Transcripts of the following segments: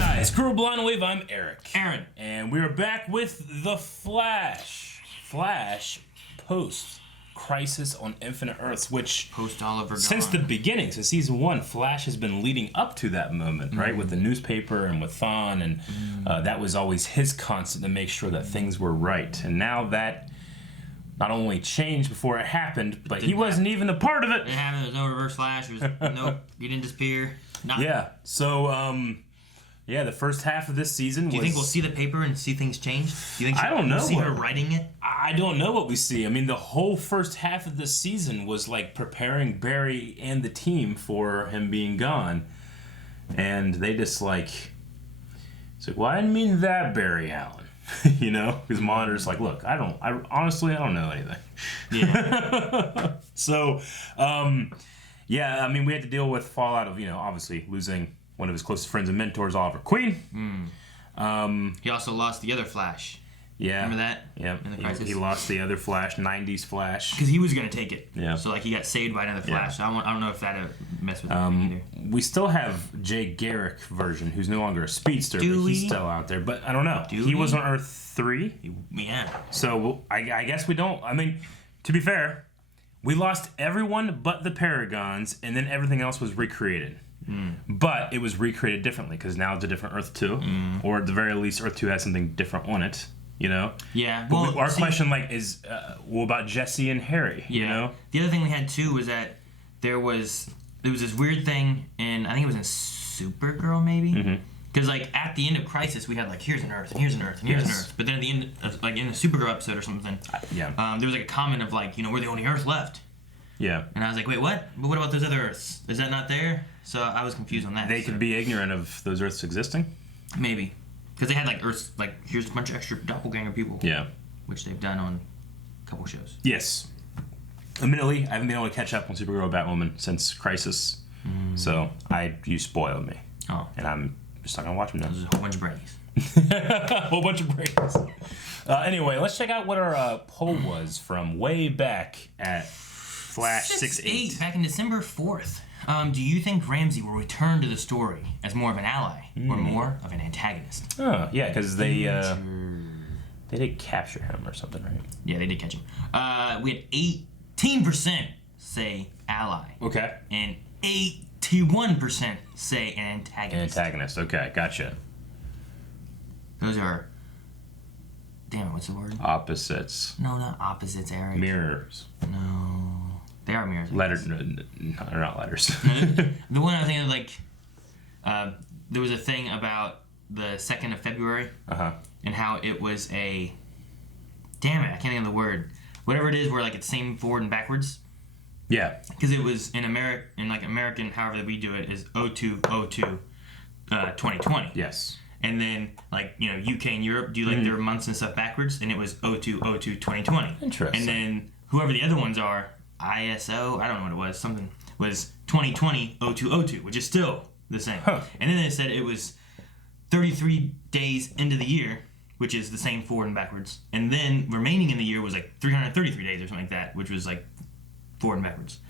guys, Crew Blind Wave, I'm Eric. Aaron. And we are back with The Flash. Flash post-Crisis on Infinite Earths, which... Post-Oliver since the beginning, since Season 1, Flash has been leading up to that moment, right? With the newspaper and with Thawne, and that was always his constant to make sure that things were right. And now that not only changed before it happened, but he wasn't even a part of it. It happened, there was no Reverse Flash, he didn't disappear. Nothing. Yeah, so, yeah, the first half of this season was... Do you think we'll see the paper and see things change? Do you think I don't know. We'll see her writing it? I don't know what we see. I mean, the whole first half of this season was like preparing Barry and the team for him being gone. And they just like... It's like, well, I didn't mean that, Barry Allen. You know? Because Monitor's like, look, honestly, I don't know anything. Yeah. So, yeah, I mean, we had to deal with fallout of, obviously losing one of his closest friends and mentors, Oliver Queen. He also lost the other Flash. Yeah. Remember that? Yeah. In the Crisis? He lost the other Flash, 90s Flash. Because he was going to take it. Yeah. So, he got saved by another Flash. Yeah. So I don't know if that messed with him either. We still have Jay Garrick version, who's no longer a speedster, but he's still out there. But I don't know. He was on Earth 3. Yeah. So I guess we don't. I mean, to be fair, we lost everyone but the Paragons, and then everything else was recreated. But it was recreated differently because now it's a different Earth 2, or at the very least, Earth 2 has something different on it. Yeah. Well, our question is, well, about Jesse and Harry. Yeah. The other thing we had too was that there was this weird thing in, I think it was in Supergirl maybe, because at the end of Crisis we had here's an Earth and here's an Earth and here's an Earth, but then at the end of, in the Supergirl episode or something, there was a comment of we're the only Earth left. Yeah. And I was like, wait, what? But what about those other Earths? Is that not there? So I was confused on that. They could be ignorant of those Earths existing? Maybe. Because they had Earths, here's a bunch of extra doppelganger people. Yeah. Which they've done on a couple shows. Yes. Admittedly, I haven't been able to catch up on Supergirl or Batwoman since Crisis. So you spoiled me. Oh. And I'm just not going to watch them now. There's a whole bunch of brains. A whole bunch of brains. Anyway, let's check out what our poll was from way back at Flash 6-8. Back in December 4th. Do you think Ramsey will return to the story as more of an ally or more of an antagonist? Oh, yeah, because they did capture him or something, right? Yeah, they did catch him. We had 18% say ally. Okay. And 81% say an antagonist. An antagonist, okay, gotcha. Those are... Damn it, what's the word? Opposites. No, not opposites, Eric. Mirrors. No. They are mirrors. Letters. No, they're not letters. The one I was thinking of, there was a thing about the 2nd of February. And how it was a... Damn it, I can't think of the word. Whatever it is where it's same forward and backwards. Yeah. Because it was in American, however we do it, is 0202 2020. Yes. And then, UK and Europe do, their months and stuff backwards, and it was 0202 2020. Interesting. And then whoever the other ones are, ISO, I don't know what it was, something, was 2020 0202, which is still the same. Huh. And then they said it was 33 days into the year, which is the same forward and backwards. And then remaining in the year was 333 days or something like that, which was forward and backwards.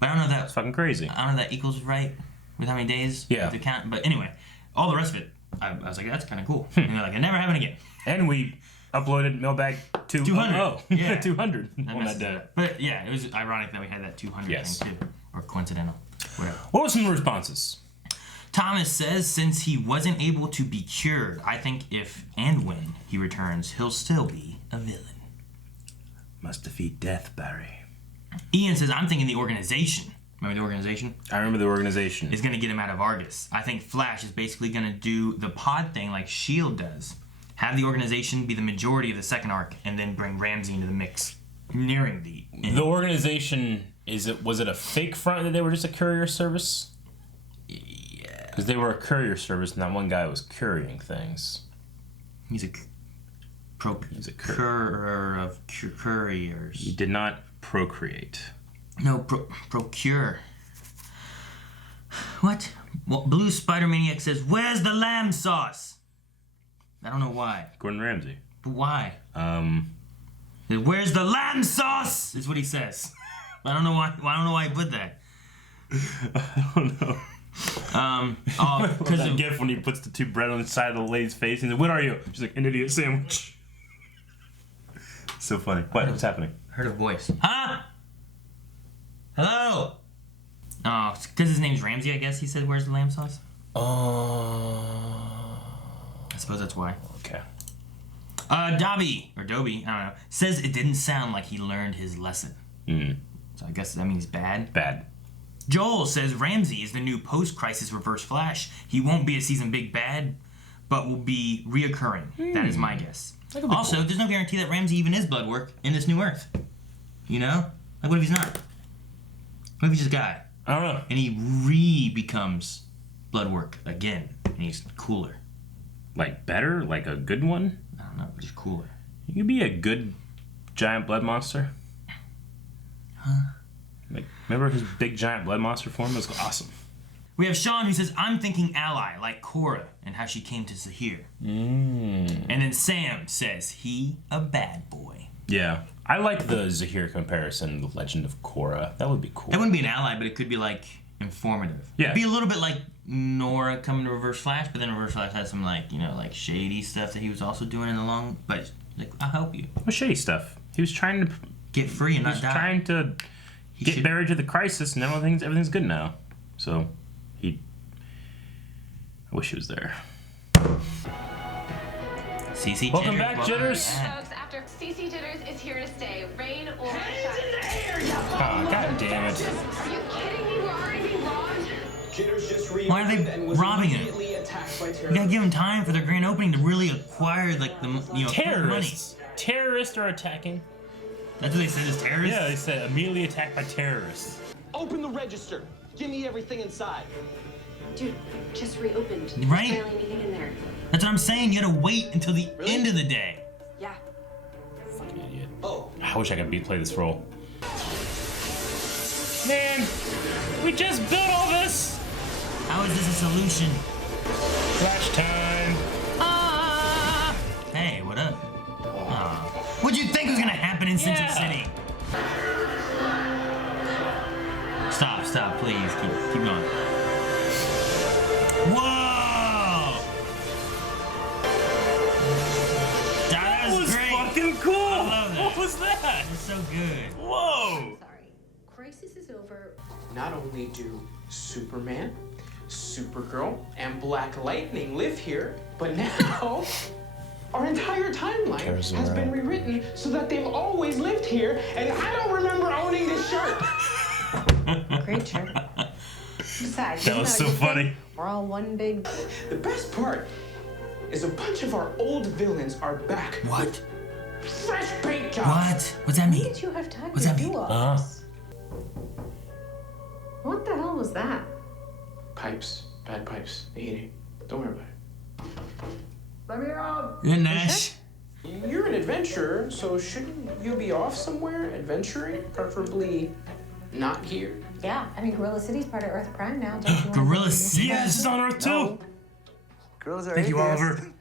But I don't know if that... It's fucking crazy. I don't know if that equals right with how many days to count. But anyway, all the rest of it, I was like, that's kind of cool. And they're like, it never happened again. And we uploaded mailbag 200. Oh, yeah. 200 on that day. But yeah, it was ironic that we had that 200 thing too. Or coincidental. Whatever. What were some responses? Thomas says, since he wasn't able to be cured, I think if and when he returns, he'll still be a villain. Must defeat death, Barry. Ian says, I'm thinking the organization. Remember the organization? I remember the organization. Is going to get him out of Argus. I think Flash is basically going to do the pod thing like S.H.I.E.L.D. does. Have the organization be the majority of the second arc, and then bring Ramsey into the mix nearing the end. The organization, was it a fake front that they were just a courier service? Yeah. Because they were a courier service, and that one guy was couriering things. He's a procurer of couriers. He did not procreate. No, procure. What? Well, Blue Spider Maniac says, where's the lamb sauce? I don't know why. Gordon Ramsay. But why? Where's the lamb sauce? Is what he says. I don't know why. I don't know why he put that. I don't know. Because that gif when he puts the 2 bread on the side of the lady's face. He's like, "What are you?" She's like, "An idiot sandwich." So funny. What's happening? Heard a voice. Huh? Hello? Oh, because his name's Ramsey, I guess he said, "Where's the lamb sauce?" I suppose that's why. Okay. Dobby, I don't know, says it didn't sound like he learned his lesson. So I guess that means bad? Bad. Joel says Ramsey is the new post-crisis Reverse Flash. He won't be a season big bad, but will be reoccurring. That is my guess. Also, cool. There's no guarantee that Ramsey even is Bloodwork in this new Earth. You know? Like, what if he's not? What if he's just a guy? I don't know. And he becomes Bloodwork again, and he's cooler. Like better? Like a good one? I don't know, just cooler. You could be a good giant blood monster. Huh? Like, remember his big giant blood monster form? It was awesome. We have Sean who says, I'm thinking ally, like Korra, and how she came to Zahir. And then Sam says, he a bad boy. Yeah. I like the Zahir comparison, the Legend of Korra. That would be cool. That wouldn't be an ally, but it could be, like, informative. Yeah. It'd be a little bit like Nora coming to Reverse Flash, but then Reverse Flash had some, like, you know, like, shady stuff that he was also doing in the long... But, like, I'll help you. What shady stuff? He was trying to... Get free and not die. He was trying to get married to the crisis, and everything's good now. So, I wish he was there. CC Welcome back, Jitters. Folks, after CC Jitters is here to stay. Rain or shine. Oh, god damn it. Are you kidding me? We're already being robbed. Jitters just Why are they robbing him? You gotta give them time for their grand opening to really acquire, like, the, you know, terrorists. Money. Terrorists are attacking. That's what they said, is terrorists? Yeah, they said immediately attacked by terrorists. Open the register. Give me everything inside. Dude, just reopened. Right? There's barely anything in there. That's what I'm saying. You gotta wait until the end of the day. Yeah. Fucking idiot. Oh. I wish I could play this role. Man, we just built all this. How is this a solution? Flash time. Ah! Hey, what up? What'd you think was gonna happen in Central City? Stop, please. Keep going. Whoa! That was great. Fucking cool. I love that. What was that? That was so good. Whoa! Sorry. Crisis is over. Not only do Superman, Supergirl, and Black Lightning live here, but now our entire timeline has been rewritten so that they've always lived here, and I don't remember owning this shirt. Great shirt. Besides, That was so funny. We're all one big... The best part is a bunch of our old villains are back. What? Fresh paint jobs. What? What's that When mean? did you have time What's to that do mean? all this? What the hell was that? Pipes. Bad pipes. They hit it. Don't worry about it. Let me out. Yeah, Nash. You're an adventurer, so shouldn't you be off somewhere adventuring? Preferably not here. Yeah, I mean, Gorilla City's part of Earth Prime now. Don't you want Gorilla to City? Yeah, this is on Earth too. Girls are Thank you, atheists. Oliver.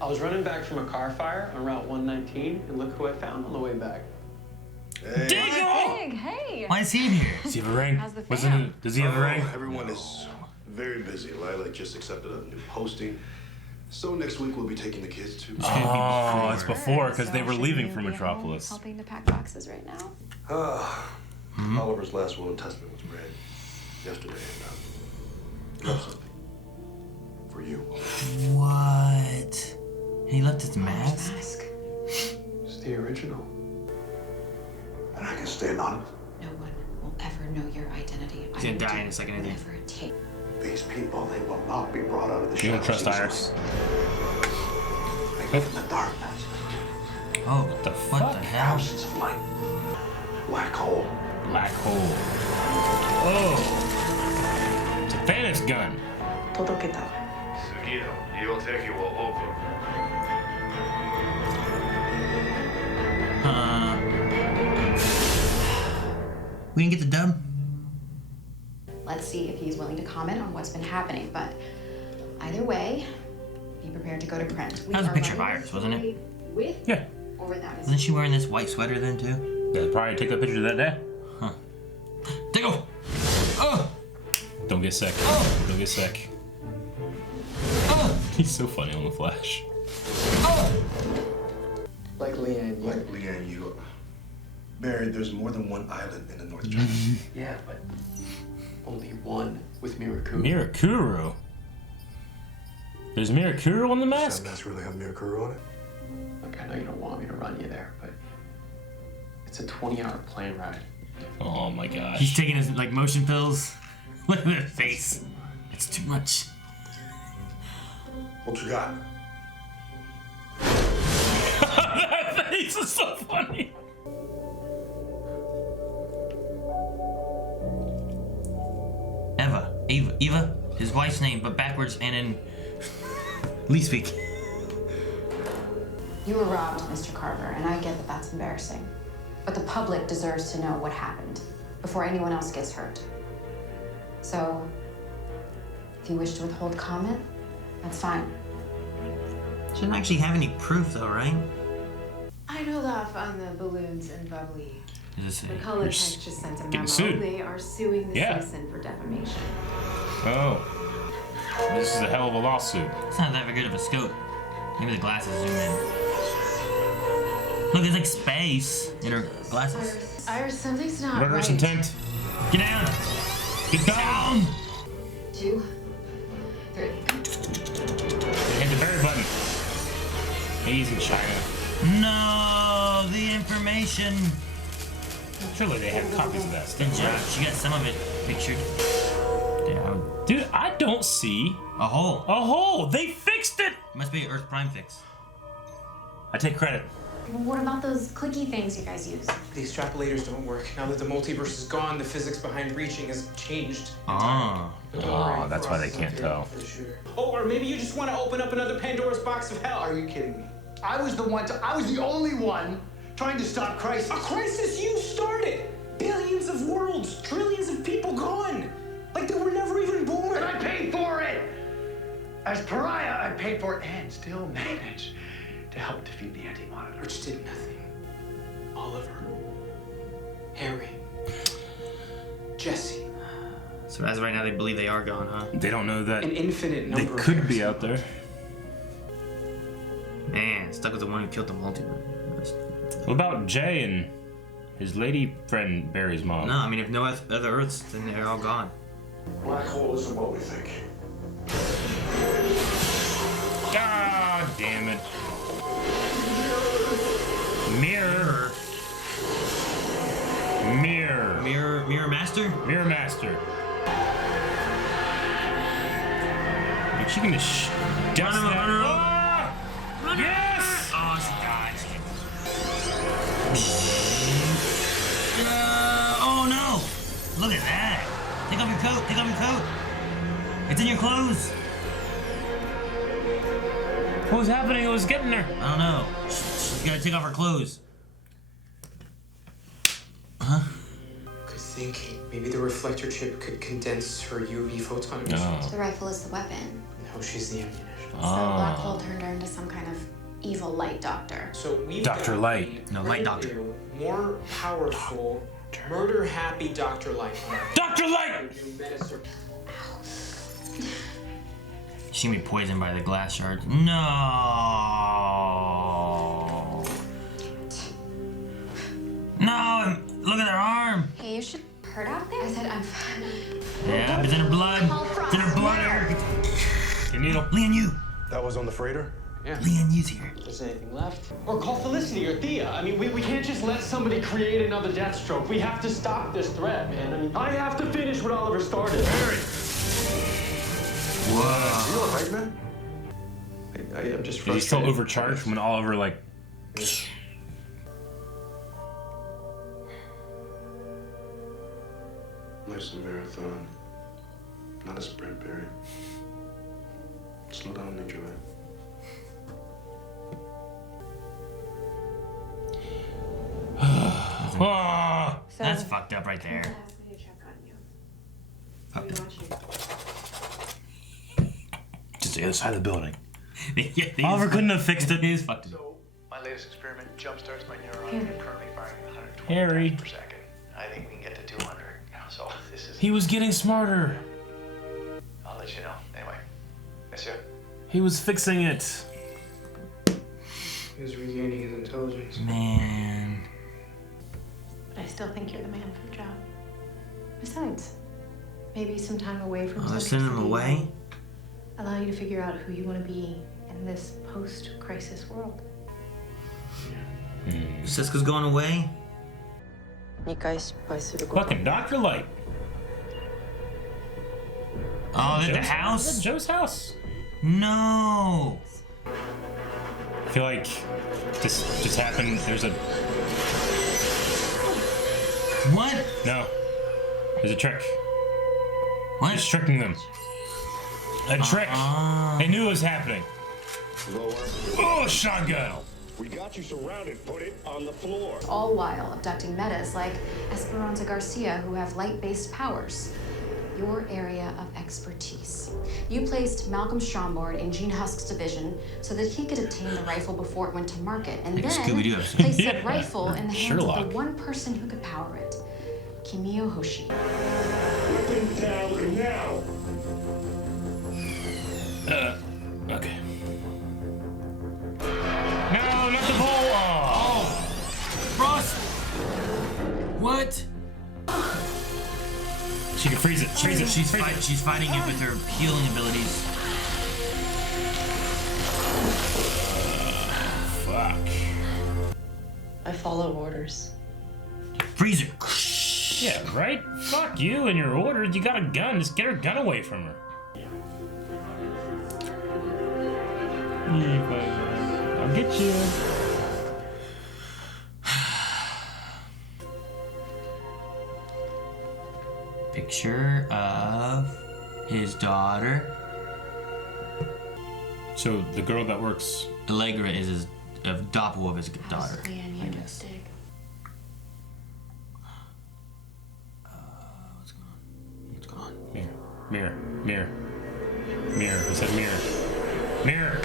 I was running back from a car fire on Route 119, and look who I found on the way back. Diggle! Big, hey. Why is he in here? Does he have a ring? How's the Wasn't fam? it? Does he have a ring? Everyone is very busy. Lila just accepted a new posting. So next week we'll be taking the kids to... Oh, it's before because they were So leaving should from we be at home Metropolis. Helping to pack boxes right now. Oliver's last will and testament was read yesterday. And, left something. For you. What? He left his mask? It's the original. And I can stand on it. No one will ever know your identity. He's gonna die in a second, I think. Whatever it takes. These people, they will not be brought out of the You don't shadows. trust Iris? They live in the darkness. Oh, what the hell? Absence of light. Black hole. Black hole. Oh. It's a Thanos gun. We didn't get the dub? Let's see if he's willing to comment on what's been happening. But either way, be prepared to go to print. That was a picture of Iris, wasn't it? With Yeah. or without his... Wasn't she wearing this white sweater then, too? Yeah, probably take that picture that day. Huh. Diggle! Oh! Don't get sick. He'll get sick. He's so funny on the Flash. Like Leanne. Like Leanne, you. Barry, there's more than one island in the North China. Yeah, but only one with Mirakuru. Mirakuru? There's Mirakuru on the mask? Does that mask really have Mirakuru on it? Look, I know you don't want me to run you there, but it's a 20-hour plane ride. Oh my gosh. He's taking his like motion pills. Look at that face. It's too much. What you got? That face is so funny. Eva, his wife's name, but backwards and in Lee speak. You were robbed, Mr. Carver, and I get that that's embarrassing. But the public deserves to know what happened before anyone else gets hurt. So, if you wish to withhold comment, that's fine. She didn't actually have any proof, though, right? I'd hold off on the balloons and bubbly. McCullough has just sent a memo. Sued. They are suing the citizen for defamation. Oh. This is a hell of a lawsuit. It's not that good of a scope. Maybe the glasses zoom in. Look, it's like space in her glasses. Iris, something's not Murderous right. intent. Get down! Get down! 2, 3. Hit the berry button. He's in China. No, the information. Surely they have copies of that Good stuff. job. She got some of it pictured. Down. Dude, I don't see A hole. a hole. They fixed it. Must be Earth Prime fix. I take credit. Well, what about those clicky things you guys use? The extrapolators don't work. Now that the multiverse is gone, the physics behind reaching has changed. Ah. But don't worry, that's for why us, they it's can't not tell. for sure. Oh, or maybe you just want to open up another Pandora's box of hell. Are you kidding me? I was the only one trying to stop crisis. A crisis you started! Billions of worlds, trillions of people gone! Like they were never even born! And I paid for it! As pariah, I paid for it and still managed to help defeat the Anti-Monitor. Which did nothing. Oliver. Harry. Jesse. So as of right now, they believe they are gone, huh? They don't know that An infinite they number of could be Harrison out there. Man, stuck with the one who killed the multiverse. What about Jay and his lady friend Barry's mom? No, I mean, if no other Earths, then they're all gone. Black hole isn't what we think. God damn it. Mirror. Mirror Master? Mirror Master. Like she can just dust Run her that. over. Ah! Yes! Oh, she died. Oh no! Look at that! Take off your coat! Take off your coat! It's in your clothes! What was happening? It was getting her. I don't know. She's gotta take off her clothes. Huh? Good thinking. Maybe the reflector chip could condense her UV photon emissions. No. The rifle is the weapon. No, she's the ammunition. So the black hole turned her into some kind of evil light doctor. So we've Dr. got Light. a No, Light Doctor. new, more powerful, murder-happy Dr. Light. Dr. Light! She's gonna be poisoned by the glass shards. No! No! Look at her arm! Hey, you should hurt out there? I said I'm fine. Yeah, it's in her blood. It's in her blood, Eric. Your needle. Leon, you! That was on the freighter? Yeah. Leon, you's here. There's anything left? Or call Felicity or Thea. I mean, we can't just let somebody create another Deathstroke. We have to stop this threat, man. I mean, I have to finish what Oliver started. Barry! Whoa. You alright, man? I'm just Is frustrated. he still overcharged when Oliver, like... Life's a marathon, not a sprint, Barry. Slow down and enjoy it. Ah! That's fucked up right there. Just the other side of the building. Yeah, Oliver couldn't have fixed it. It is fucked up. So, my latest experiment jumpstarts my neuron. I'm currently firing 120 Harry. times per second. I think we can get to 200. So, this is... He was getting smarter. let you know. Anyway, monsieur. He was fixing it. He was regaining his intelligence. Man. But I still think you're the man for the job. Besides, maybe some time away from they're sending him away? Allow you to figure out who you want to be in this post-crisis world. Sisko's going away? Fucking Dr. Light. Oh, they're at the house? Is that Joe's house? No. I feel like this just happened. There's a... What? No. There's a trick. What? He's tricking them. A trick. They knew it was happening. Oh, shotgun. We got you surrounded. Put it on the floor. All while abducting metas like Esperanza Garcia who have light-based powers. Your area of expertise. You placed Malcolm Stromboard in Gene Husk's division so that he could obtain the rifle before it went to market, and then placed said rifle in the hands of the one person who could power it, Kimio Hoshi. Put him down now. Okay. No, not the ball. Oh, Ross. What? She can freeze it. Freeze it. She's fighting it with her healing abilities. Fuck. I follow orders. Freeze her. Yeah, right? Fuck you and your orders. You got a gun. Just get her gun away from her. I'll get you. Picture of his daughter. So the girl that works... Allegra is a doppel of his daughter. I guess. What's going on? Mirror. I said mirror.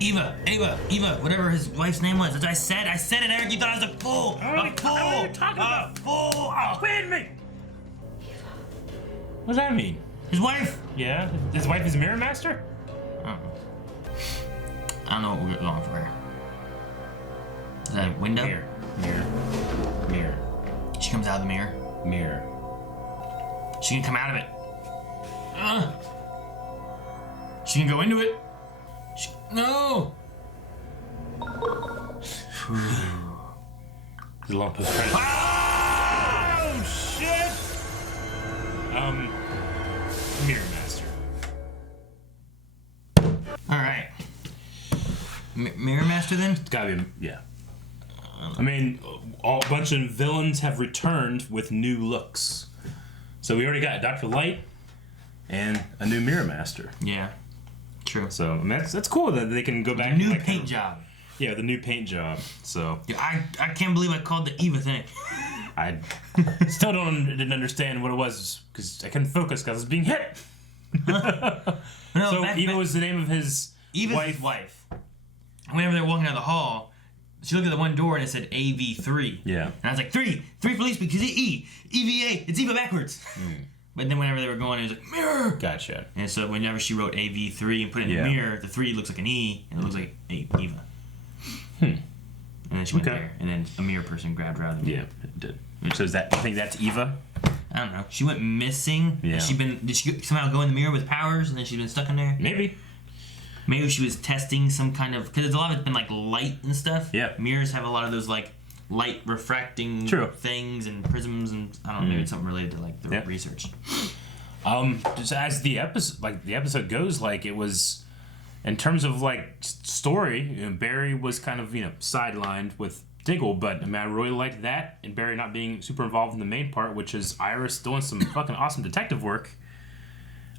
Eva, whatever his wife's name was. That's what I said it, Eric. You thought I was a fool. A fool. Quit me. What does that mean? His wife. Yeah? His wife is Mirror Master? I don't know what we're going for here. Is that a window? Mirror. She comes out of the mirror. Mirror. She can come out of it. She can go into it. No. There's a long post credit. Oh shit! Mirror Master. All right. Mirror Master then? It's gotta be, yeah. I mean, a bunch of villains have returned with new looks. So we already got Dr. Light and a new Mirror Master. Yeah, true. So I mean, that's cool that they can go back. New and, paint job. Yeah, the new paint job. So yeah, I can't believe I called the Eva thing. I still didn't understand what it was because I couldn't focus because I was being hit. No, so Eva was the name of his Eva's wife. Whenever they were walking down the hall, she looked at the one door and it said AV3. Yeah. And I was like, three police because EVA, it's Eva backwards. But then whenever they were going, it was like, mirror! Gotcha. And so whenever she wrote AV3 and put it in the mirror, the 3 looks like an E, and it looks like Eva. And then she went there, and then a mirror person grabbed her out of the mirror. Yeah, it did. So is that, I think that's Eva? I don't know. She went missing. Yeah. Did she somehow go in the mirror with powers, and then she's been stuck in there? Maybe. Maybe she was testing some kind of, because a lot of it's been like light and stuff. Yeah. Mirrors have a lot of those like light refracting things and prisms, and I don't know, maybe it's something related to like the research. Just as the episode goes, like it was, in terms of like story, Barry was kind of sidelined with Diggle, but I mean I really liked that, and Barry not being super involved in the main part, which is Iris doing some fucking awesome detective work.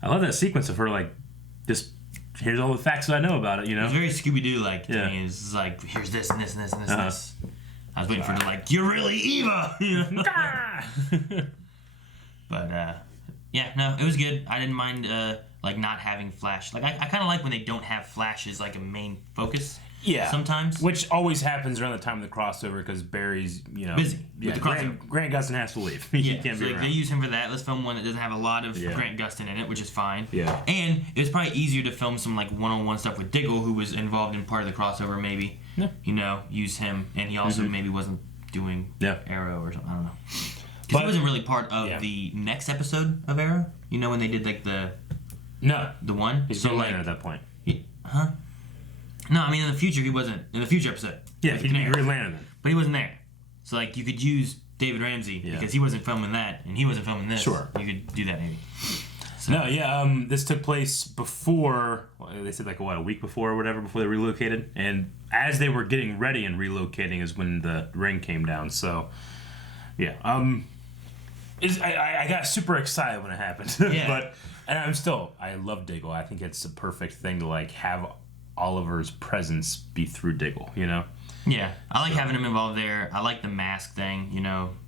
I love that sequence of her like just. Here's all the facts that I know about it, It's very Scooby-Doo like to me. It's like, here's this and this and this and this and this. I was waiting for her to like, you're really Eva! But, yeah, no, it was good. I didn't mind, like, not having Flash. Like, I kind of like when they don't have Flash as, like, a main focus. Yeah. Sometimes. Which always happens around the time of the crossover because Barry's, busy with the crossover. Grant Gustin has to leave. He can't be around. They use him for that. Let's film one that doesn't have a lot of Grant Gustin in it, which is fine. Yeah. And it was probably easier to film some like one-on-one stuff with Diggle, who was involved in part of the crossover. Maybe. Yeah. Use him, and he also maybe wasn't doing Arrow or something. I don't know. Because he wasn't really part of the next episode of Arrow. When they did like the one. He's Green Lantern at that point. No, I mean in the future he wasn't in the future episode. Yeah, he'd be Green Lantern then. But he wasn't there. So like you could use David Ramsey because he wasn't filming that and he wasn't filming this. Sure. You could do that maybe. So. No, this took place before, they said like a week before or whatever, before they relocated. And as they were getting ready and relocating is when the ring came down. So, yeah. I got super excited when it happened. Yeah. I love Diggle. I think it's the perfect thing to like have Oliver's presence be through Diggle, Yeah, I like having him involved there. I like the mask thing,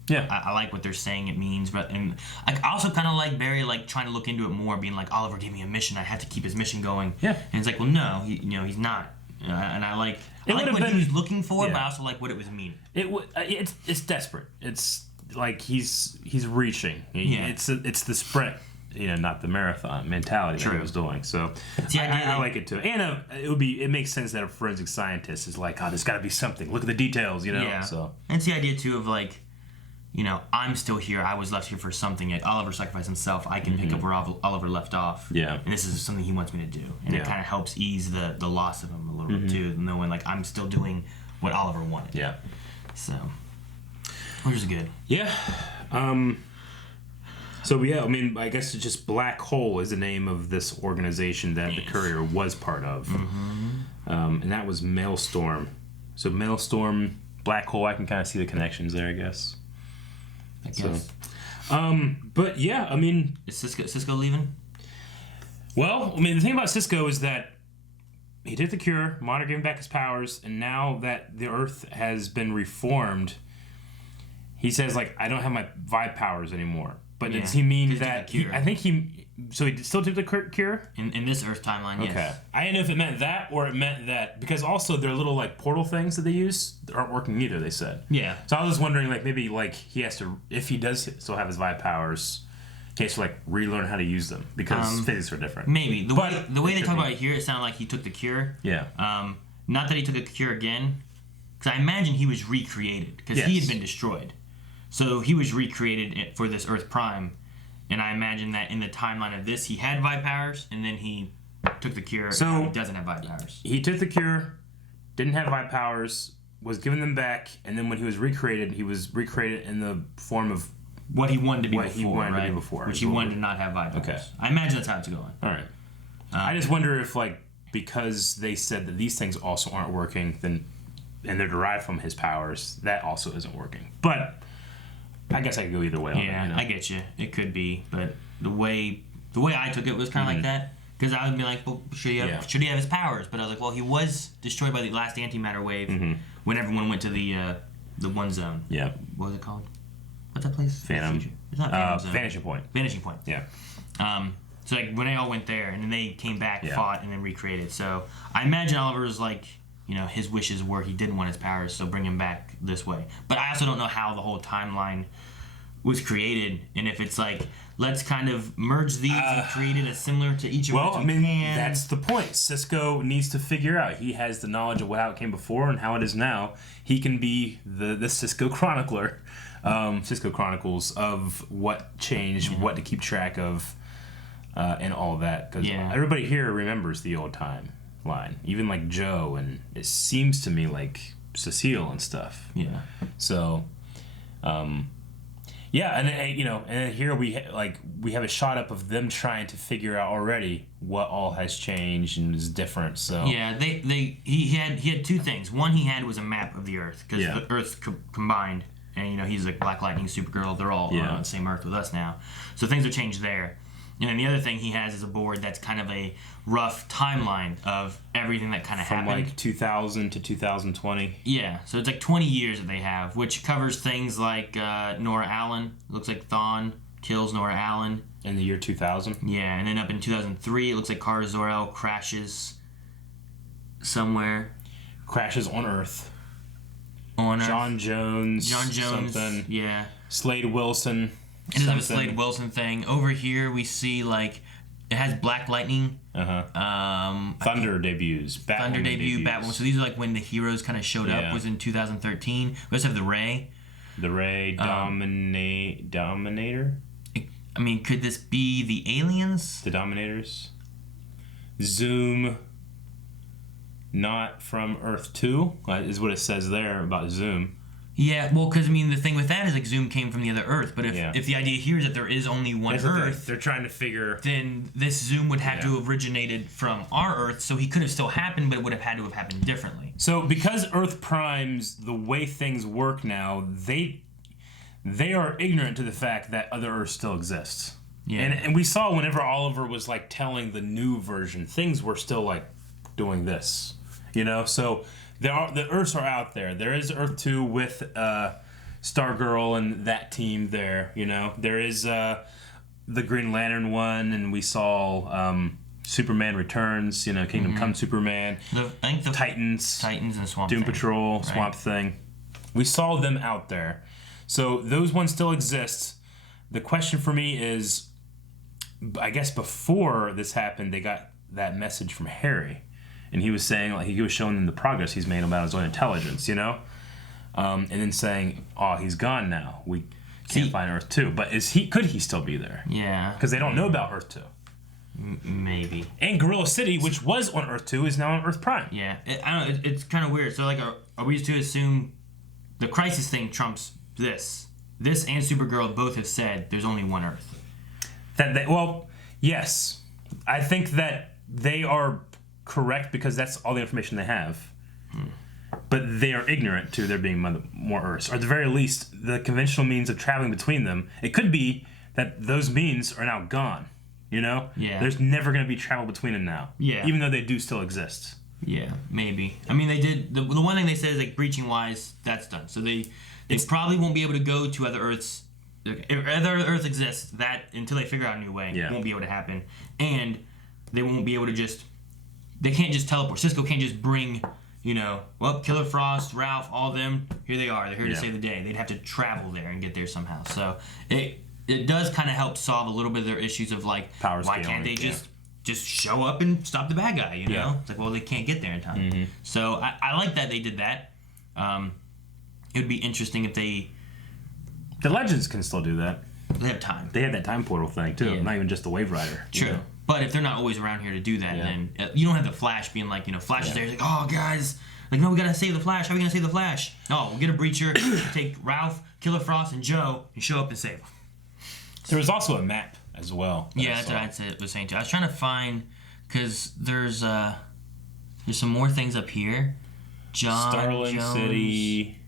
Yeah. I like what they're saying it means, and I also kind of like Barry like trying to look into it more, being like Oliver gave me a mission, I have to keep his mission going. Yeah. And it's like, well, no, he's not. And I like what he was looking for, but I also like what it was meaning. It's desperate. It's like he's reaching. It's the sprint. Not the marathon mentality that he was doing. So I like it too. And it makes sense that a forensic scientist is like, there's got to be something. Look at the details, Yeah. So and it's the idea too of like, I'm still here. I was left here for something. Like Oliver sacrificed himself. I can pick up where Oliver left off. Yeah. And this is something he wants me to do. And it kind of helps ease the loss of him a little bit too, knowing like I'm still doing what Oliver wanted. Yeah. So, which is good. Yeah. So I guess it's just Black Hole is the name of this organization that the Courier was part of, and that was Maelstrom. So Maelstrom, Black Hole, I can kind of see the connections there, I guess. I guess. But yeah, is Cisco leaving? Well, the thing about Cisco is that he did the cure, Monitor gave him back his powers, and now that the Earth has been reformed, he says like, I don't have my vibe powers anymore. But does he mean that so he still took the cure? In this Earth timeline, yes. Okay. I didn't know if it meant that or it meant that, because also their little like portal things that they use aren't working either, they said. Yeah. So I was wondering like maybe like he has to, if he does still have his vibe powers, in case to like relearn how to use them because physics are different. Maybe. The way they talk about it here, it sounded like he took the cure. Yeah. Not that he took the cure again, because I imagine he was recreated because he had been destroyed. So he was recreated for this Earth Prime, and I imagine that in the timeline of this, he had vibe powers, and then he took the cure, and he doesn't have vibe powers. He took the cure, didn't have vibe powers, was given them back, and then when he was recreated in the form of what he wanted to be before, which he wanted to not have vibe powers. Okay. I imagine that's how it's going. All right. I just wonder if, like, because they said that these things also aren't working, then and they're derived from his powers, that also isn't working. But I guess I could go either way. Yeah, I get you. It could be, but the way I took it was kind of like that, because I would be like, well, should he have his powers? But I was like, well, he was destroyed by the last antimatter wave when everyone went to the one zone. Yeah. What was it called? What's that place? Phantom. It's not Phantom Zone. Vanishing Point. Vanishing Point. Yeah. So like when they all went there and then they came back, fought, and then recreated. So I imagine Oliver's like, his wishes were he didn't want his powers, so bring him back this way. But I also don't know how the whole timeline was created, and if it's like, let's kind of merge these and create it as similar to each of them. Well, that's the point. Cisco needs to figure out. He has the knowledge of how it came before and how it is now. He can be the Cisco chronicler, Cisco Chronicles of what changed, what to keep track of, and all that. Because everybody here remembers the old timeline, even like Joe, and it seems to me like Cecile and stuff. Yeah. So, yeah, and here we have a shot up of them trying to figure out already what all has changed and is different. So yeah, he had two things. One he had was a map of the Earth, because the Earth's combined, and he's like Black Lightning, Supergirl. They're all on the same Earth with us now, so things have changed there. And then the other thing he has is a board that's kind of a rough timeline of everything that kind of happened. From like 2000 to 2020. Yeah, so it's like 20 years that they have, which covers things like Nora Allen. It looks like Thawne kills Nora Allen. In the year 2000? Yeah, and then up in 2003, it looks like Kara Zor-El crashes somewhere. crashes on Earth. On Earth. John Jones. Something. Yeah. Slade Wilson. It is a Slade Wilson thing. Over here we see like it has Black Lightning. Thunder debuts. Thunder debut. Batwoman. So these are like when the heroes kind of showed up. Was in 2013. We also have the Ray. The Ray Dominator. I mean, could this be the aliens? The Dominators. Zoom. Not from Earth 2 is what it says there about Zoom. Yeah, well, because I mean, the thing with that is like Zoom came from the other Earth, but if the idea here is that there is only one Earth, they're trying to figure. Then this Zoom would have to have originated from our Earth, so he could have still happened, but it would have had to have happened differently. So because Earth primes, the way things work now, they are ignorant to the fact that other Earths still exist. Yeah, and we saw whenever Oliver was like telling the new version, things were still like doing this. So the Earths are out there. There is Earth 2 with Stargirl and that team there. There is the Green Lantern one, and we saw Superman Returns. Kingdom Come Superman. I think the Titans and Swamp Doom Thing. Patrol, Right. Swamp Thing. We saw them out there, so those ones still exist. The question for me is, I guess before this happened, they got that message from Harry. And he was saying, like, he was showing them the progress he's made about his own intelligence, and then saying, "Oh, he's gone now. We can't find Earth 2." But could he still be there? Yeah. Because they don't know about Earth 2. Maybe. And Gorilla City, which was on Earth 2, is now on Earth Prime. Yeah. I don't know. It's kind of weird. So, like, are we to assume the Crisis thing trumps this? This and Supergirl both have said there's only one Earth. Well, yes. I think that they are correct because that's all the information they have. But they are ignorant to there being more Earths. Or at the very least, the conventional means of traveling between them. It could be that those means are now gone. Yeah. There's never going to be travel between them now. Yeah. Even though they do still exist. Yeah, maybe. I mean, they did. The one thing they said is, like, breaching wise, that's done. So they probably won't be able to go to other Earths. If other Earth exists, that until they figure out a new way, it won't be able to happen. And they won't be able to just. They can't just teleport. Cisco can't just bring, Killer Frost, Ralph, all of them. Here they are. They're here to save the day. They'd have to travel there and get there somehow. So it does kind of help solve a little bit of their issues of like, power why can't they just show up and stop the bad guy? It's like, well, they can't get there in time. Mm-hmm. So I like that they did that. It would be interesting if they. The Legends can still do that. They have time. They have that time portal thing too. Not even just the Wave Rider. True. But if they're not always around here to do that, then you don't have the Flash being like, Flash is there. He's like, oh, guys, like, no, we got to save the Flash. How are we going to save the Flash? Oh, we'll get a breacher, take Ralph, Killer Frost, and Joe, and show up and save them. There was also a map as well. Yeah, that's what I was saying too. I was trying to find, because there's some more things up here. Starling Jones. City.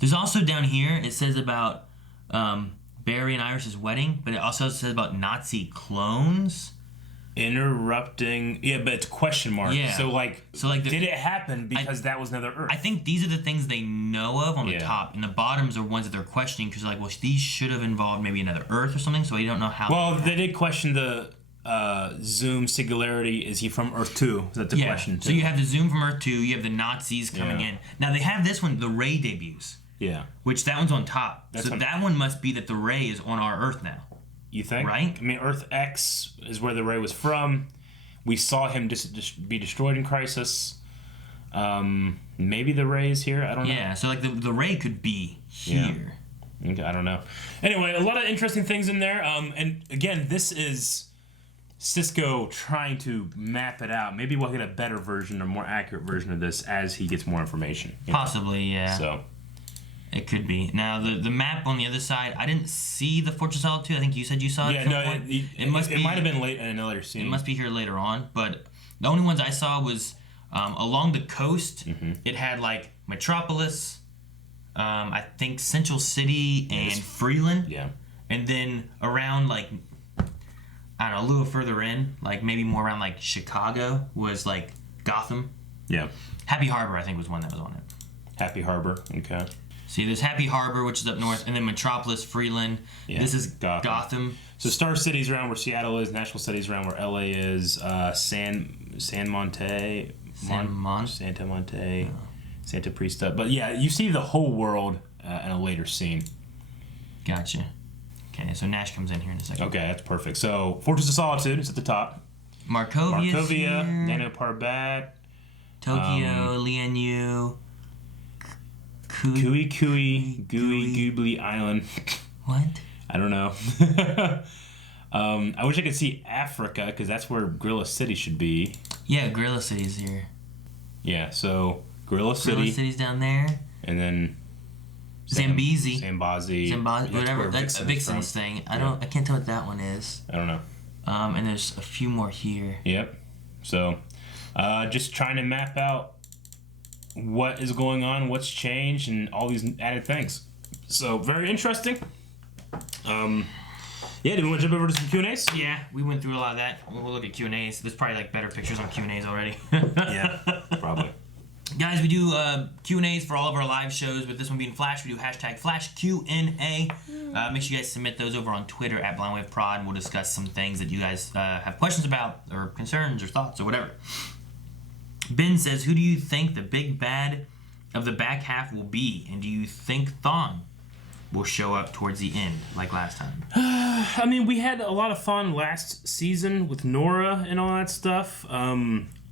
There's also down here, it says about Barry and Iris's wedding, but it also says about Nazi clones. Interrupting, but it's question mark. Yeah. So did it happen because that was another Earth? I think these are the things they know of on the top, and the bottoms are ones that they're questioning because like, well, these should have involved maybe another Earth or something. So I don't know how. Well, they did question the Zoom singularity. Is he from Earth 2? That's the question. So you have the Zoom from Earth 2. You have the Nazis coming in. Now they have this one, the Ray debuts. Yeah. Which that one's on top. That one must be that the Ray is on our Earth now. You think? Right? I mean, Earth X is where the Ray was from. We saw him be destroyed in Crisis. Maybe the Ray is here. I don't know. Yeah, so like the Ray could be here. Yeah. Okay, I don't know. Anyway, a lot of interesting things in there. And again, this is Cisco trying to map it out. Maybe we'll get a better version or more accurate version of this as he gets more information. Possibly, yeah. So. It could be. Now, the map on the other side, I didn't see the Fortress of Solitude. I think you said you saw it. Yeah, no, it might have been late in another scene. It must be here later on. But the only ones I saw was along the coast. Mm-hmm. It had, like, Metropolis, I think Central City, and Freeland. Yeah. And then around, like, I don't know, a little further in, like, maybe more around, like, Chicago was, like, Gotham. Yeah. Happy Harbor, I think, was one that was on it. Happy Harbor, okay. See, there's Happy Harbor, which is up north, and then Metropolis, Freeland. Yeah, this is Gotham. So Star City's around where Seattle is. National City's around where LA is. Santa Monte. Santa Priesta. But yeah, you see the whole world in a later scene. Gotcha. Okay, so Nash comes in here in a second. Okay, that's perfect. So Fortress of Solitude is at the top. Markovia, Nano Parbat, Tokyo, Lianyu, Kui, Gooey Goobly Island. What? I don't know. I wish I could see Africa, because that's where Gorilla City should be. Yeah, Gorilla City's here. Yeah, so Gorilla City's down there. And then Zambezi, whatever. That's Vixen's thing. I can't tell what that one is. I don't know. And there's a few more here. Yep. So, just trying to map out what is going on, what's changed, and all these added things. So, very interesting. Yeah, do we want to jump over to some Q&As? Yeah, we went through a lot of that. We'll look at Q&As. There's probably like better pictures on Q&As already. Yeah, probably. Guys, we do Q&As for all of our live shows, but this one being Flash, we do hashtag FlashQNA. Make sure you guys submit those over on Twitter at BlindWaveProd, and we'll discuss some things that you guys have questions about, or concerns, or thoughts, or whatever. Ben says, who do you think the big bad of the back half will be, and do you think Thawne will show up towards the end, like last time? I mean, we had a lot of fun last season with Nora and all that stuff.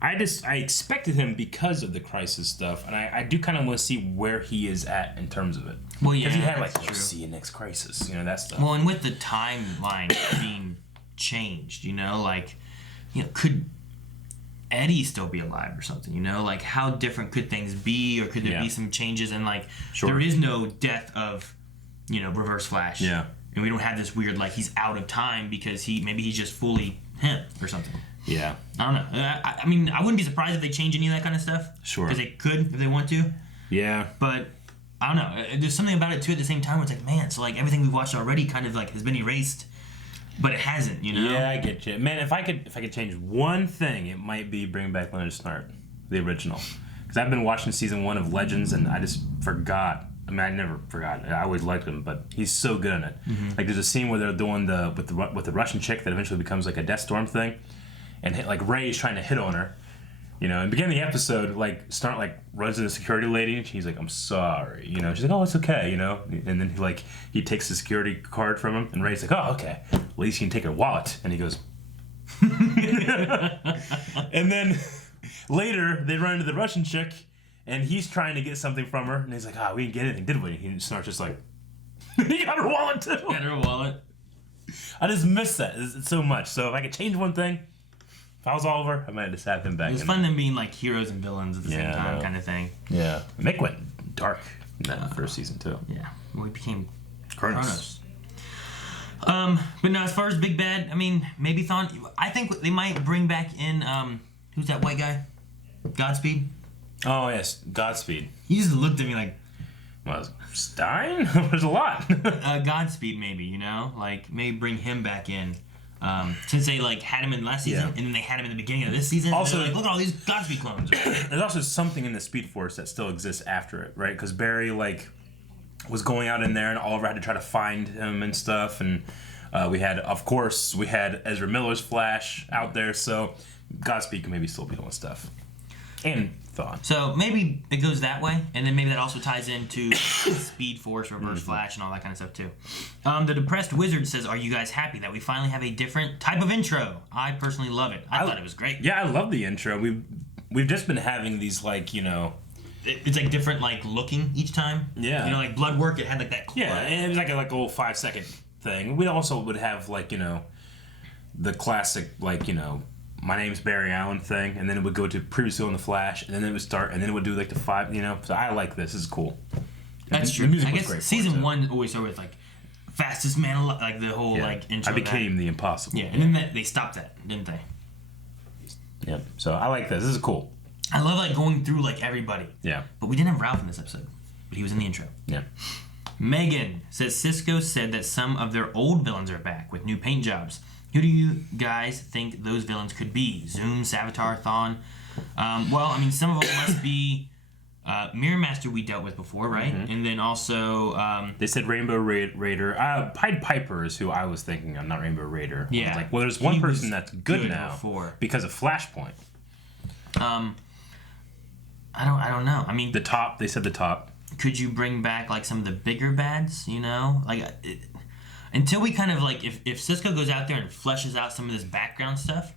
I expected him because of the Crisis stuff, and I do kind of want to see where he is at in terms of it. Well, yeah, because he had like, true. see you next Crisis, that stuff. Well, and with the timeline being changed, could Eddie still be alive or something? Like how different could things be, or could there be some changes? And there is no death of, Reverse Flash. Yeah. And we don't have this weird he's out of time because maybe he's just fully him or something. Yeah. I don't know. I mean, I wouldn't be surprised if they change any of that kind of stuff. Sure. Because they could if they want to. Yeah. But I don't know. There's something about it too at the same time where it's man, so everything we've watched already kind of has been erased, but it hasn't, Yeah, I get you. Man, if I could change one thing, it might be bring back Leonard Snart, the original. Because I've been watching season 1 of Legends and I just forgot. I mean, I never forgot. I always liked him, but he's so good in it. Mm-hmm. There's a scene where they're doing with the Russian chick that eventually becomes a Death Storm thing, and Ray's trying to hit on her. In the beginning of the episode, Snart runs to the security lady, and she's like, "I'm sorry," She's like, "Oh, it's okay," And then he takes the security card from him, and Ray's like, "Oh, okay. At least you can take her wallet." And he goes, and then later they run into the Russian chick. And he's trying to get something from her, and he's like, we didn't get anything, did we? And Snart's just like, he got her wallet too. Got her wallet. I just miss that so much. So if I could change one thing, if I was Oliver, I might just have him back. It was fun them being heroes and villains at the same time, kind of thing. Yeah. Mick went dark in that first season too. Yeah. Well, he became Kronos. But no, as far as Big Bad, I mean, maybe Thawne. I think they might bring back in, who's that white guy? Godspeed? Oh, yes, Godspeed. He just looked at me like... Well, Stein? There's a lot. Godspeed, maybe, maybe bring him back in. Since they, had him in last season, and then they had him in the beginning of this season. Also, look at all these Godspeed clones. There's also something in the Speed Force that still exists after it, right? Because Barry, was going out in there, and Oliver had to try to find him and stuff, and we had Ezra Miller's Flash out there, so Godspeed can maybe still be doing stuff. And Thawne. So maybe it goes that way, and then maybe that also ties into Speed Force, Reverse Flash, and all that kind of stuff too. The Depressed Wizard says, "Are you guys happy that we finally have a different type of intro? I personally love it. I thought it was great." Yeah, I love the intro. We've just been having these It's different looking each time. Yeah. Blood Work. It had that. Yeah, and it was a old 5-second thing. We also would have the classic my name's Barry Allen thing, and then it would go to previously on the Flash, and then it would start, and then it would do the 5, So I like this. This is cool. That's true. The music was great. Season 1 always started with fastest man alive, the whole intro. I became the impossible. Yeah, and then they stopped that, didn't they? Yeah. So I like this. This is cool. I love going through everybody. Yeah. But we didn't have Ralph in this episode, but he was in the intro. Yeah. Megan says Cisco said that some of their old villains are back with new paint jobs. Who do you guys think those villains could be? Zoom, Savitar, Thawne? Some of them must be Mirror Master we dealt with before, right? Mm-hmm. And then also... they said Rainbow Raider. Pied Piper is who I was thinking of, not Rainbow Raider. Yeah. There's one person that's good now before. because of Flashpoint. I don't know. I mean, the top. They said the top. Could you bring back like some of the bigger bads? You know, like until we kind of like if Cisco goes out there and fleshes out some of this background stuff,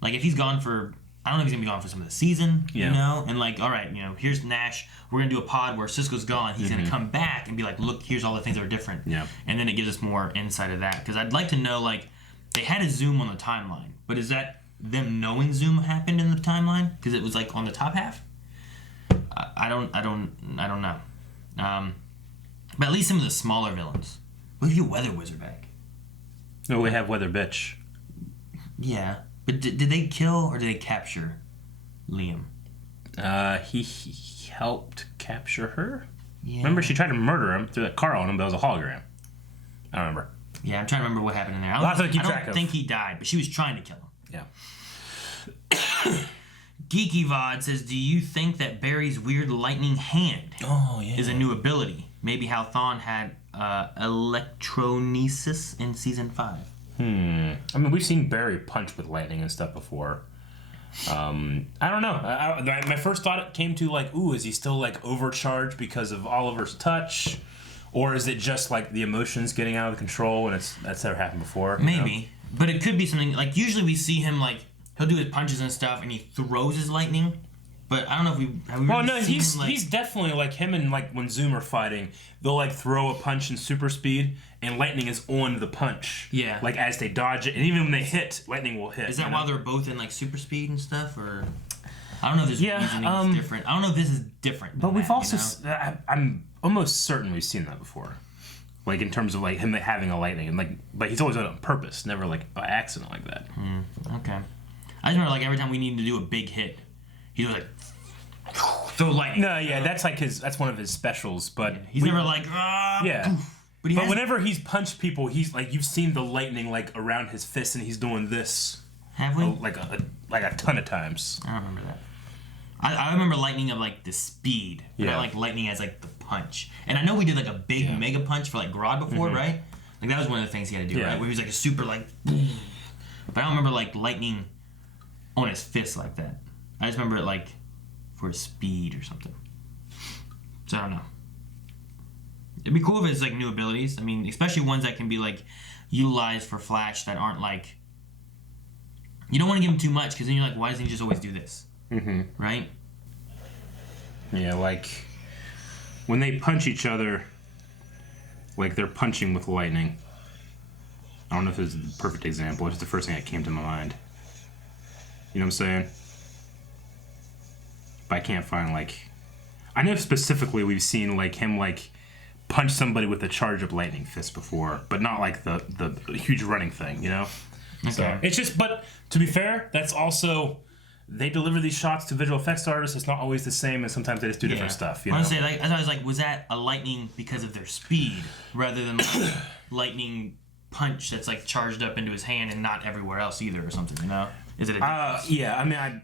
like if he's gone for. I don't know if he's going to be gone for some of the season, you know? And, like, all right, you know, here's Nash. We're going to do a pod where Cisco's gone. He's going to come back and be like, look, here's all the things that are different. Yeah. And then it gives us more insight of that. Because I'd like to know, like, they had a zoom on the timeline. But is that them knowing zoom happened in the timeline? Because it was, like, on the top half? I don't know. But at least some of the smaller villains. What if you Weather Wizard back? No, we have Weather Bitch. Yeah. But did they kill or did they capture Liam? He helped capture her. Yeah. Remember, she tried to murder him, threw that car on him, but it was a hologram. I don't remember. Yeah, I'm trying to remember what happened in there. I don't think he died, but she was trying to kill him. Yeah. Geeky Vod says, do you think that Barry's weird lightning hand is a new ability? Maybe how Thawne had electronesis in season 5. I mean, we've seen Barry punch with lightning and stuff before. I don't know. My first thought came to like, ooh, is he still like overcharged because of Oliver's touch, or is it just like the emotions getting out of control and that's never happened before? Maybe, but it could be something like usually we see him like he'll do his punches and stuff and he throws his lightning. But I don't know if have we well, really no, seen he's him, like, he's definitely like him and like when Zoom are fighting, they'll like throw a punch in super speed and lightning is on the punch. Yeah. Like as they dodge it, and even when they hit, lightning will hit. Is that while they're both in like super speed and stuff, or I don't know if this reasoning is different. I don't know if this is different. But we've also, I'm almost certain we've seen that before, like in terms of like him having a lightning and like he's always done it on purpose, never like by accident like that. Okay. I just remember like every time we needed to do a big hit, he was like throw lightning. No, yeah, that's like that's one of his specials, but he's never like poof. But whenever he's punched people, he's like you've seen the lightning like around his fist, and he's doing this. Have we? Like a ton of times. I don't remember that. I remember lightning of like the speed. But Yeah. I like lightning as like the punch. And I know we did like a big mega punch for like Grodd before, right? Like that was one of the things he had to do, right? Where he was like a super like. But I don't remember like lightning on his fist like that. I just remember it like for his speed or something. So I don't know. It'd be cool if it's like new abilities. I mean, especially ones that can be like utilized for Flash that aren't like. You don't want to give him too much because then you're like, why doesn't he just always do this? Right? Yeah, like when they punch each other, like they're punching with lightning. I don't know if it's the perfect example. It's the first thing that came to my mind. You know what I'm saying? But I can't find like. I know specifically we've seen like him like punch somebody with a charge up lightning fist before, but not like the huge running thing, you know? Okay. So it's just, but to be fair, that's also they deliver these shots to visual effects artists. It's not always the same, and sometimes they just do different stuff. You know? Honestly, like I was like, was that a lightning because of their speed rather than like lightning punch that's like charged up into his hand and not everywhere else either, or something? You know? Is it? Yeah, I mean,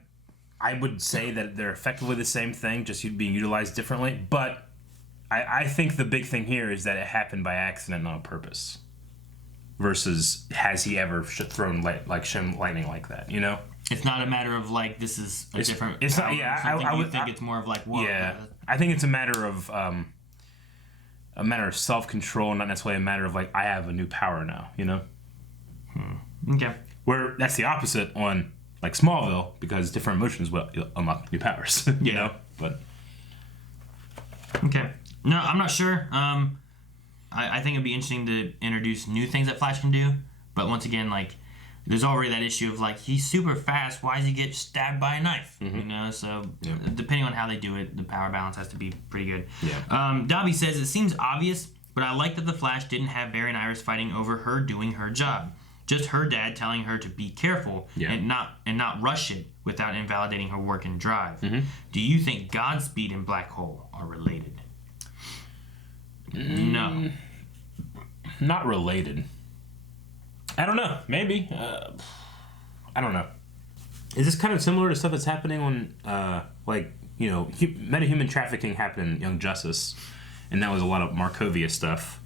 I would say that they're effectively the same thing, just being utilized differently. But I think the big thing here is that it happened by accident, not on purpose. Versus, has he ever thrown shown lightning like that? You know, it's not a matter of like this is a different. It's not. Yeah, I would think it's more of like whoa. Yeah, I think it's a matter of self-control, not necessarily a matter of like I have a new power now. You know. Okay. Where that's the opposite on like Smallville, because different emotions will unlock new powers. You know, but okay. No, I'm not sure. I think it'd be interesting to introduce new things that Flash can do, but once again, like, there's already that issue of like he's super fast. Why does he get stabbed by a knife? You know, so depending on how they do it, the power balance has to be pretty good. Yeah. Dobby says it seems obvious, but I like that the Flash didn't have Barry and Iris fighting over her doing her job. Just her dad telling her to be careful and not rush it without invalidating her work and drive. Do you think Godspeed and Black Hole are related? No. Not related. I don't know. Maybe. I don't know. Is this kind of similar to stuff that's happening on, like, you know, metahuman trafficking happened in Young Justice, and that was a lot of Markovia stuff,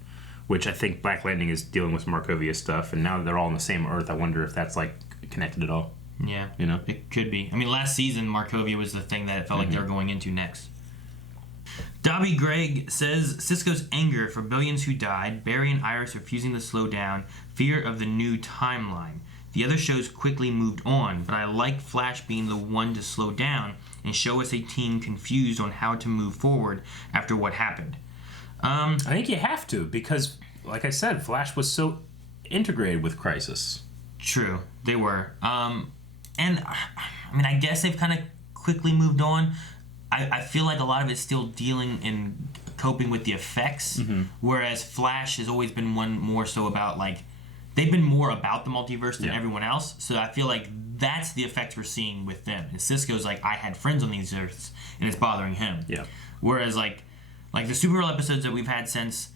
which I think Black Lightning is dealing with Markovia stuff, and now that they're all on the same Earth, I wonder if that's, like, connected at all. Yeah. You know? It could be. I mean, last season, Markovia was the thing that it felt like they were going into next. Dobby Gregg says, Cisco's anger for billions who died, Barry and Iris refusing to slow down, fear of the new timeline. The other shows quickly moved on, but I like Flash being the one to slow down and show us a team confused on how to move forward after what happened. I think you have to, because, like I said, Flash was so integrated with Crisis. True, they were. And, I mean, I guess they've kind of quickly moved on. I feel like a lot of it's still dealing and coping with the effects, whereas Flash has always been one more so about, like, they've been more about the multiverse than everyone else, so I feel like that's the effects we're seeing with them. And Cisco's like, I had friends on these Earths, and it's bothering him. Yeah. Whereas, like the Supergirl episodes that we've had since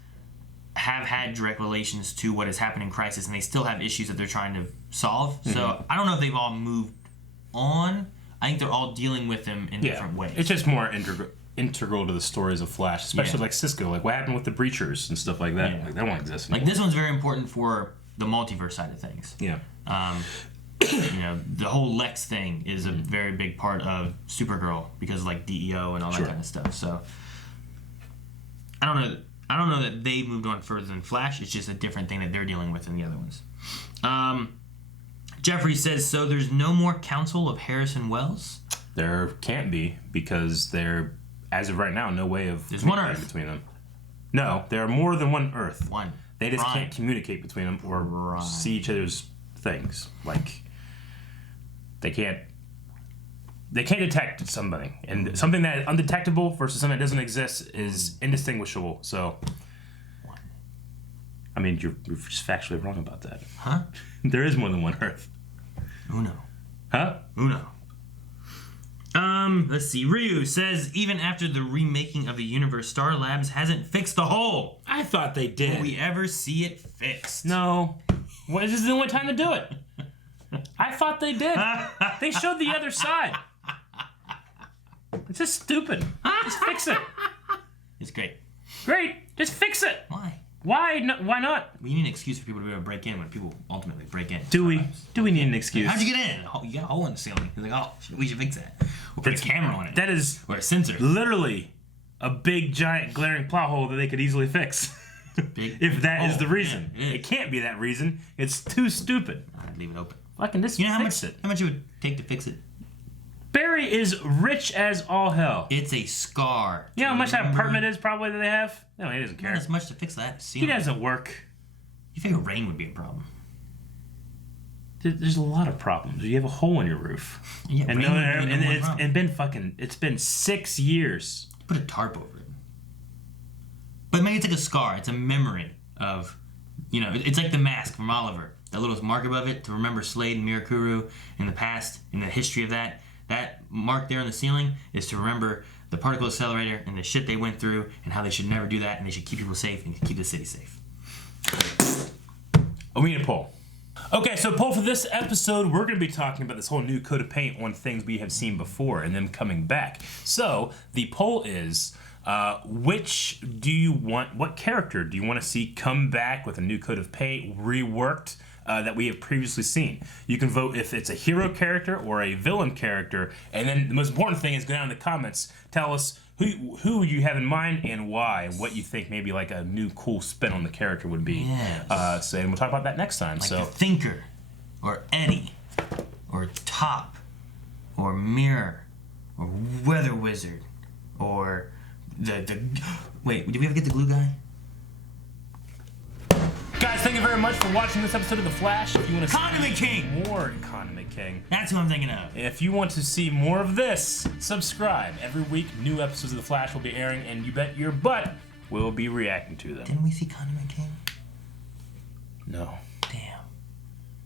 have had direct relations to what has happened in Crisis, and they still have issues that they're trying to solve. So I don't know if they've all moved on. I think they're all dealing with them in different ways. It's just more integral to the stories of Flash, especially like Cisco. Like, what happened with the Breachers and stuff like that? Yeah. Like, that won't exist anymore. Like, this one's very important for the multiverse side of things. Yeah. You know, the whole Lex thing is a very big part of Supergirl because of, like, DEO and all that kind of stuff. So I don't know that they've moved on further than Flash. It's just a different thing that they're dealing with than the other ones. Jeffrey says, so there's no more Council of Harrison Wells? There can't be, because there, as of right now, no way of there's one communicating Earth between them. No, there are more than one Earth. One. They just can't communicate between them or see each other's things. Like, they can't detect something. And something that is undetectable versus something that doesn't exist is indistinguishable. So, I mean, you're just factually wrong about that. Huh? There is more than one Earth. Uno. Huh? Uno. Let's see. Ryu says, even after the remaking of the universe, Star Labs hasn't fixed the hole. I thought they did. Will we ever see it fixed? No. Well, this is the only time to do it. I thought they did. They showed the other side. It's just stupid. Just fix it. It's great. Great. Just fix it. Why? Why not? We need an excuse for people to be able to break in when people ultimately break in. Do we need an excuse? How'd you get in? You got a hole in the ceiling. He's like, oh, we should fix that. We'll put a camera on it. That is or a sensor. Literally a big, giant, glaring plot hole that they could easily fix. If that is the reason. Yeah, it can't be that reason. It's too stupid. I'd leave it open. Fucking just fix it. How much it would take to fix it? Barry is rich as all hell. It's a scar. You know how much that apartment is probably that they have? No, he doesn't care. Not as much to fix that. He doesn't work. You figure rain would be a problem. There's a lot of problems. You have a hole in your roof. Yeah, and it's been 6 years. Put a tarp over it. But maybe it's like a scar. It's a memory of, it's like the mask from Oliver. That little mark above it to remember Slade and Mirakuru in the past, in the history of that. That mark there on the ceiling is to remember the particle accelerator and the shit they went through and how they should never do that and they should keep people safe and keep the city safe. We need a poll. Okay, so poll for this episode, we're going to be talking about this whole new coat of paint on things we have seen before and them coming back. So the poll is, what character do you want to see come back with a new coat of paint, reworked, that we have previously seen? You can vote if it's a hero character or a villain character, and then the most important thing is go down in the comments, tell us who you have in mind and why, and what you think maybe like a new cool spin on the character would be. Yes. And we'll talk about that next time. Like the Thinker, or Eddie, or Top, or Mirror, or Weather Wizard, or the wait, did we ever get the glue guy? Guys, thank you very much for watching this episode of The Flash. If you want to Condiment King! More Condiment King. That's who I'm thinking of. If you want to see more of this, subscribe. Every week, new episodes of The Flash will be airing, and you bet your butt we'll be reacting to them. Didn't we see Condiment King? No.